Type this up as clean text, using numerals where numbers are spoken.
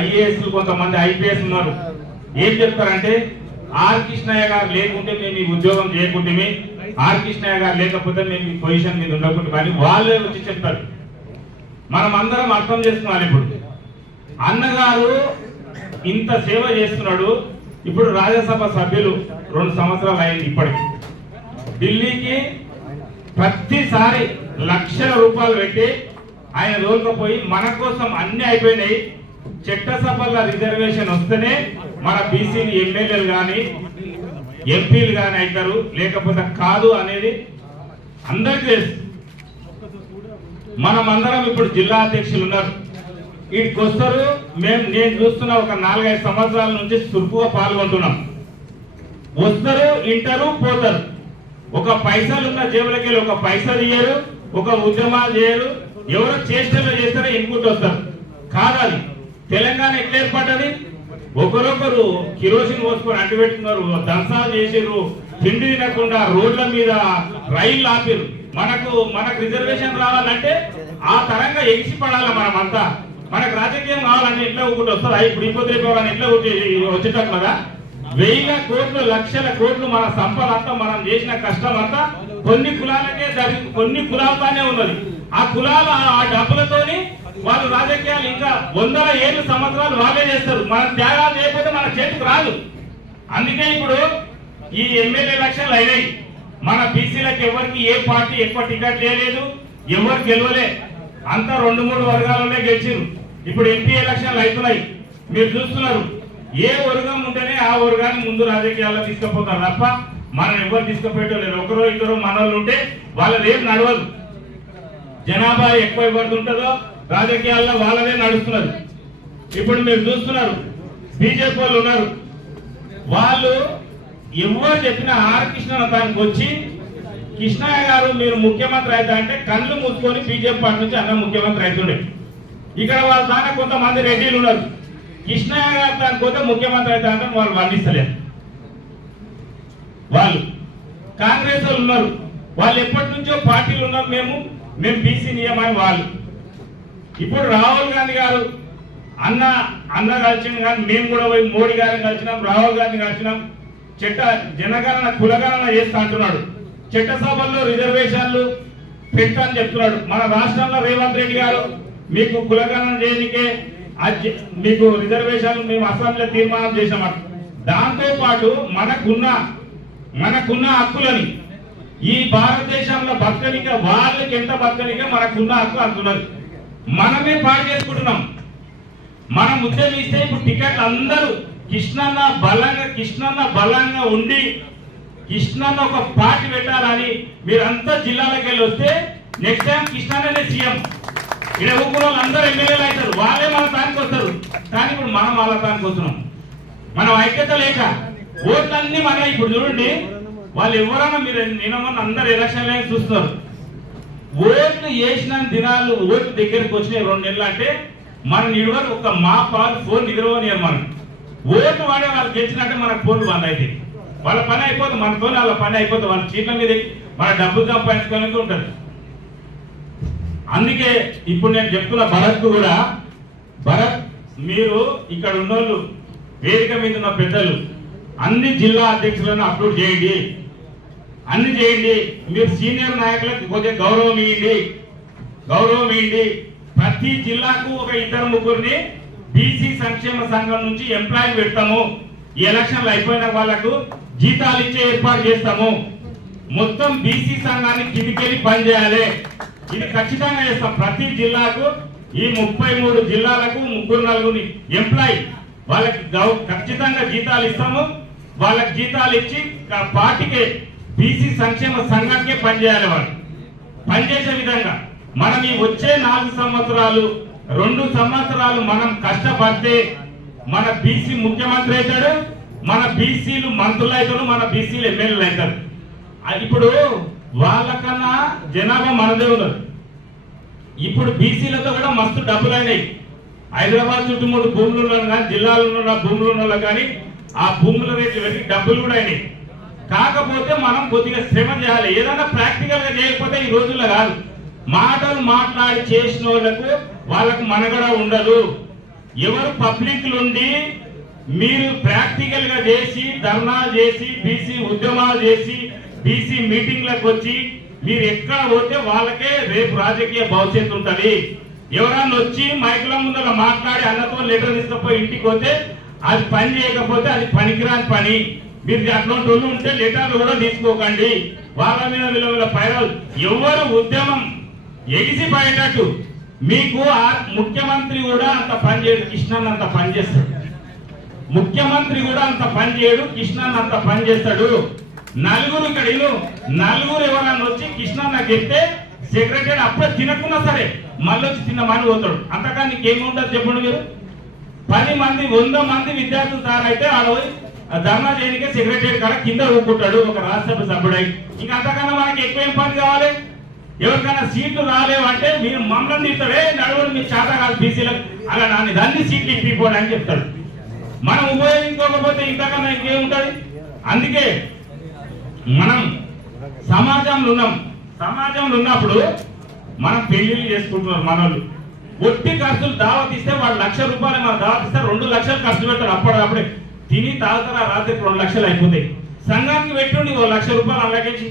IAS కొంతమంది IPS ఉన్నారు. ఏం చెప్తారంటే ఆర్ కృష్ణయ్య గారు లేకుంటే మేము ఈ ఉద్యోగం చేయకుంటే, ఆర్ కృష్ణయ్య గారు లేకపోతే మేము ఈ పొజిషన్ మీద ఉండకుంటే అని వాళ్ళే వచ్చి చెప్తారు. మనం అందరం అర్థం చేసుకోవాలి. ఇప్పుడు అన్నగారు ఇంత సేవ చేస్తున్నాడు. ఇప్పుడు రాజ్యసభ సభ్యులు 2 సంవత్సరాలు అయింది. ఇప్పటికి ఢిల్లీకి ప్రతిసారి లక్షల రూపాయలు పెట్టి ఆయన రోజుకపోయి మన కోసం అన్ని అయిపోయినాయి. చట్టసభల రిజర్వేషన్ వస్తేనే మన బీసీలు ఎమ్మెల్యేలు కానీ ఎంపీలు కానీ అవుతారు, లేకపోతే కాదు అనేది అందరికీ తెలుసు. మనమందరం ఇప్పుడు జిల్లా అధ్యక్షులు ఉన్నారు, వీటికి వస్తారు. నేను చూస్తున్న ఒక 4-5 సంవత్సరాల నుంచి చురుకుగా పాల్గొంటున్నాం. వస్తారు, ఇంటారు, పోతారు. ఒక పైసలు ఉన్న జేబులకి ఒక పైసా తీయరు, ఒక ఉద్యమాలు చేయరు. ఎవరో చేష్టలు చేస్తారో ఇన్పుట్ వస్తారు. కాదని తెలంగాణ ఎట్లా ఏర్పడ్డది? ఒకరొకరు కిరోసిన్ పోసుకొని అంటు పెట్టుకున్నారు, దంసాలు చేసిర్రు, తిండి తినకుండా రోడ్ల మీద రైళ్లు ఆపిరు. మనకు రిజర్వేషన్ రావాలంటే ఆ తరంగా ఎగిసి పడాలి. మనమంతా మనకు రాజకీయం కావాలంటే ఇట్లా ఒకటి వస్తుంది. ఇప్పుడు ఇంకొద్ది ఇట్లా వచ్చేటట్టు కదా. 1000 కోట్లు 1,00,000 కోట్లు మన సంపద అంతా, మనం చేసిన కష్టం అంతా కొన్ని కులాలకే కొన్ని కులాలతోనే ఉన్నది. ఆ కులాలు ఆ డబ్బులతోని వాళ్ళు రాజకీయాలు ఇంకా 100 ఏళ్ళు సంవత్సరాలు వాళ్ళే చేస్తారు. మనం త్యాగాలు చేయకపోతే మన చేతికి రాదు. అందుకే ఇప్పుడు ఈ ఎమ్మెల్యే ఎలక్షన్లు అయినాయి. మన బీసీలకు ఎవరికి ఏ పార్టీ ఎక్కువ టికెట్ లేదు, ఎవరు గెలవలే, అంతా 2-3 వర్గాలనే గెలిచిరు. ఇప్పుడు ఎంపీ ఎలక్షన్లు అవుతున్నాయి, మీరు చూస్తున్నారు. ఏ వర్గం ఉంటేనే ఆ వర్గాన్ని ముందు రాజకీయాల్లో తీసుకుపోతారు తప్ప మనం ఎవరు తీసుకుపోయేటోళ్ళు. ఒకరో ఇద్దరు మనోళ్ళు ఉంటే వాళ్ళది ఏం నడవదు. జనాభా ఎక్కువ ఎవరిది ఉంటుందో రాజకీయాల్లో వాళ్ళదే నడుస్తున్నారు. ఇప్పుడు మీరు చూస్తున్నారు, బీజేపీ వాళ్ళు ఉన్నారు. వాళ్ళు ఎవరు చెప్పినా ఆర్ కృష్ణ దానికి వచ్చి కృష్ణయ్య గారు మీరు ముఖ్యమంత్రి అవుతా అంటే కళ్ళు మూసుకొని బీజేపీ పార్టీ నుంచి అన్న ముఖ్యమంత్రి అవుతుండే. ఇక్కడ వాళ్ళ దాకా కొంతమంది రెడ్డిలు ఉన్నారు. కృష్ణయ్య గారు దానికి పోతే ముఖ్యమంత్రి అవుతా అంటే వాళ్ళు వర్ణిస్తలేరు. వాళ్ళు కాంగ్రెస్ వాళ్ళు ఉన్నారు, వాళ్ళు ఎప్పటి నుంచో పార్టీలు ఉన్నారు. మేము బీసీ నియమని వాళ్ళు. ఇప్పుడు రాహుల్ గాంధీ గారు అన్న కలిసిన కానీ మేము కూడా పోయి మోడీ గారిని కలిసినాం, రాహుల్ గాంధీ కలిసినాం. జనగణన కులగణన చేస్తా అంటున్నాడు. చట్టసభల్లో రిజర్వేషన్లు పెట్టని చెప్తున్నాడు. మన రాష్ట్రంలో రేవంత్ రెడ్డి గారు మీకు కులగణన చేయనికే మీకు రిజర్వేషన్లు మేము అసెంబ్లీలో తీర్మానం చేసామట. దాంతో పాటు మనకున్న హక్కులని ఈ భారతదేశంలో బతకనిక వాళ్ళకి ఎంత బతకనిక మనకున్న హక్కు అంటున్నది. మనమే పాటు చేసుకుంటున్నాం. మనం ఉద్యమిస్తే ఇప్పుడు టికెట్లు అందరూ కృష్ణన్న బలంగా ఉండి కృష్ణన్న ఒక పార్టీ పెట్టాలని మీరంతా జిల్లాలకు వెళ్ళి వస్తే నెక్స్ట్ టైం కృష్ణన్ననే సీఎం. ఇక్కడ ఊరు వాళ్ళు అందరూ ఎమ్మెల్యేలు అవుతారు, వాళ్ళే మన తానికి వస్తారు. కానీ ఇప్పుడు మనం వాళ్ళ తానికి వస్తున్నాం. మనం ఐక్యత లేక ఓట్లన్నీ మన ఇప్పుడు చూడండి, వాళ్ళు ఎవరైనా మీరు నిన్నమన్న అందరు ఎలక్షన్లు చూస్తున్నారు. ఓట్లు వేసిన దినాలు ఓట్లు దగ్గరకు వచ్చినాయి 2 నెలలు అంటే మన నిడవరు ఒక మా పాలు ఫోన్ నిద్రపోనియరు. మనం ఓట్లు వాడే వాళ్ళు గెలిచినట్టే మనకు ఫోన్లు బంద్ అయితే వాళ్ళ పని అయిపోతుంది, మనతో వాళ్ళ పని అయిపోతుంది. వాళ్ళ చీట్ల మీద మన డబ్బులు సంపాదించుకోనికి ఉంటుంది. అందుకే ఇప్పుడు నేను చెప్తున్న భరత్ కూడా, భరత్ మీరు ఇక్కడ ఉన్నోళ్ళు వేదిక మీద ఉన్న పెద్దలు అన్ని జిల్లా అధ్యక్షులను అప్లోడ్ చేయండి, అన్ని చేయండి. మీరు సీనియర్ నాయకులకు కొద్దిగా గౌరవం ఇవ్వండి. ప్రతి జిల్లాకు ఒక 2-3 బీసీ సంక్షేమ సంఘం నుంచి ఎంప్లాయీ పెడతాము. ఈ ఎలక్షన్లు అయిపోయిన వాళ్ళకు జీతాలు ఇచ్చే ఏర్పాటు చేస్తాము. మొత్తం బీసీ సంఘాన్ని కిందికెళ్ళి పనిచేయాలి. ఇది ఖచ్చితంగా చేస్తాం. ప్రతి జిల్లాకు ఈ 33 జిల్లాలకు 3-4 ఎంప్లాయీ వాళ్ళకి ఖచ్చితంగా జీతాలు ఇస్తాము. వాళ్ళకి జీతాలు ఇచ్చి పార్టీకి బీసీ సంక్షేమ సంఘానికే పనిచేయాలి. వాళ్ళు పనిచేసే విధంగా మనం ఈ వచ్చే 4 సంవత్సరాలు 2 సంవత్సరాలు మనం కష్టపడితే మన బీసీ ముఖ్యమంత్రి అవుతాడు, మన బీసీలు మంత్రులు అవుతారు, మన బీసీలు ఎమ్మెల్యేలు అవుతారు. ఇప్పుడు వాళ్ళకన్నా జనాభా మనదే ఉన్నది. ఇప్పుడు బీసీలతో కూడా మస్తు డబ్బులు అయినాయి. హైదరాబాద్ చుట్టుముట్టు భూములు ఉన్న కానీ జిల్లాలో ఉన్న భూములు ఉన్న కానీ ఆ భూముల రేట్లు పెట్టి డబ్బులు కూడా అయినాయి. కాకపోతే మనం కొద్దిగా శ్రమ చేయాలి. ఏదైనా ప్రాక్టికల్ గా చేయకపోతే ఈ రోజుల్లో కాదు. మాటలు మాట్లాడి చేసిన వాళ్ళకు మనుగడ ఉండదు. ఎవరు పబ్లిక్ నుండి మీరు ప్రాక్టికల్ గా చేసి ధర్నాలు చేసి బీసీ ఉద్యమాలు చేసి బీసీ మీటింగ్లకు వచ్చి మీరు ఎక్కడ పోతే వాళ్ళకే రేపు రాజకీయ భవిష్యత్తు ఉంటది. ఎవరన్నా వచ్చి మైకుల ముందర మాట్లాడి అన్నతో లెటర్ తీసుకుపోయి ఇంటికి పోతే అది పని చేయకపోతే అది పనికిరాని పని. మీరు అట్లాంటి వాళ్ళు ఉంటే లెటర్లు కూడా తీసుకోకండి. వాళ్ళ మీద వీళ్ళ పైరలు ఎవరు ఉద్యమం ఎగిసి పడేటట్టు మీకు ముఖ్యమంత్రి కూడా అంత పని చేయడు, కృష్ణన్ అంత పని చేస్తాడు. ముఖ్యమంత్రి కూడా అంత పని చేయడు, కృష్ణన్ అంత పని చేస్తాడు. నలుగురు ఇక్కడ నలుగురు ఎవరన్నా వచ్చి కృష్ణన్ నాకు చెప్తే సెక్రటరీ అప్పుడే తినకున్నా సరే మళ్ళీ వచ్చి తిన్నమని పోతాడు. అంతకన్నా నీకేముంటుంది చెప్పండి. మీరు 10 మంది 100 మంది విద్యార్థులు తయారైతే ఆడ ధర్నా చేయడానికే సెక్రటరీ కాడ కింద ఊపుకుంటాడు ఒక రాజ్యసభ సభ్యుడై. ఇంకా అంతకన్నా మనకి ఎక్కువ ఏం పని కావాలి? ఎవరికైనా సీట్లు రాలేవంటే మీరు మమ్మల్ని తింటాడే నడువులు మీరు చేత కాదు బీసీలకు అలా అన్ని సీట్లు ఇప్పిపోండి అని చెప్తాడు. మనం ఉపయోగించుకోకపోతే ఇంతకన్నా ఇంకేముంటది? అందుకే మనం సమాజంలో ఉన్నాం. సమాజంలో ఉన్నప్పుడు మనం పెళ్లిళ్ళు చేసుకుంటున్నారు. మనోళ్ళు ఒట్టి ఖర్చులు దావత్ ఇస్తే వాళ్ళు 1,00,000 రూపాయలు మన దావత్ ఇస్తే 2 లక్షలు ఖర్చు పెడతారు. అప్పుడే తిని తాగుతారు, రాత్రికి 2 లక్షలు అయిపోతాయి. సంఘానికి పెట్టుండి 1,00,000 రూపాయలు అలాగేసి